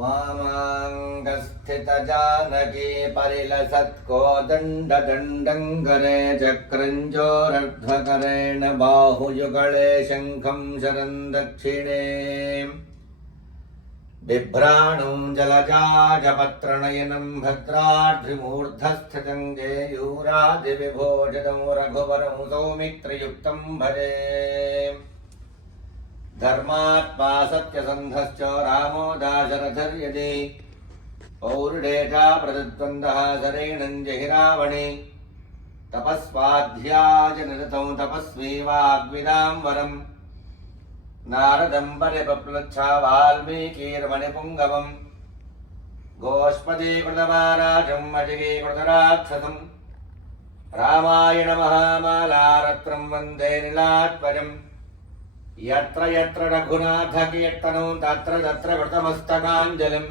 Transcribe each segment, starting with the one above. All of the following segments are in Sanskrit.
वामाङ्गस्थितजानकी परिलसत्कोदण्डदण्डङ्गरे चक्रञ्जोरर्ध्वकरेण बाहुयुगळे शङ्खं शरन् दक्षिणे बिभ्राणं जलजाजपत्रनयनं भद्राद्रिमूर्धस्थितं केयूरादिविभोजनं रघुवरं सौमित्रयुक्तं भजे धर्मात्मा सत्यसन्धश्च रामो दाशरथिर्यदि पौरुडेटा प्रतिद्वन्द्वः शरेणं जहि रावणे तपस्वाध्यायनिरतं तपस्वी वाग्विदां वरम् नारदं परिपप्लच्छा वाल्मीकिर्मणिपुङ्गवम् गोष्पदीकृतमाराजं अजगीकृतराक्षसम् रामायणमहामालारत्रं वन्दे नीलात्मजम् यत्र यत्र रघुनाथकीर्तनं तत्र तत्र कृतमस्तकाञ्जलिं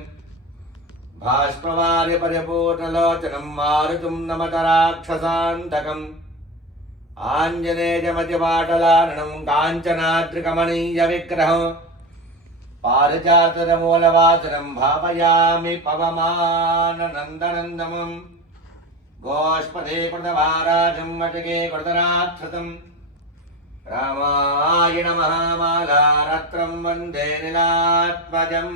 भाष्पवारि परिपूर्णलोचनं मारुतिं नमत राक्षसान्तकम् आञ्जनेयमतिपाटलार्णं काञ्चनाद्रिकमणीयविग्रहं पारिजातमूलवासनं भावयामि पवमाननन्दनन्दनं गोष्पदीकृतमहाराजं अजगीकृतराक्षसम् रामायण महामाला रत्रं वन्दे नीलात्मजम्।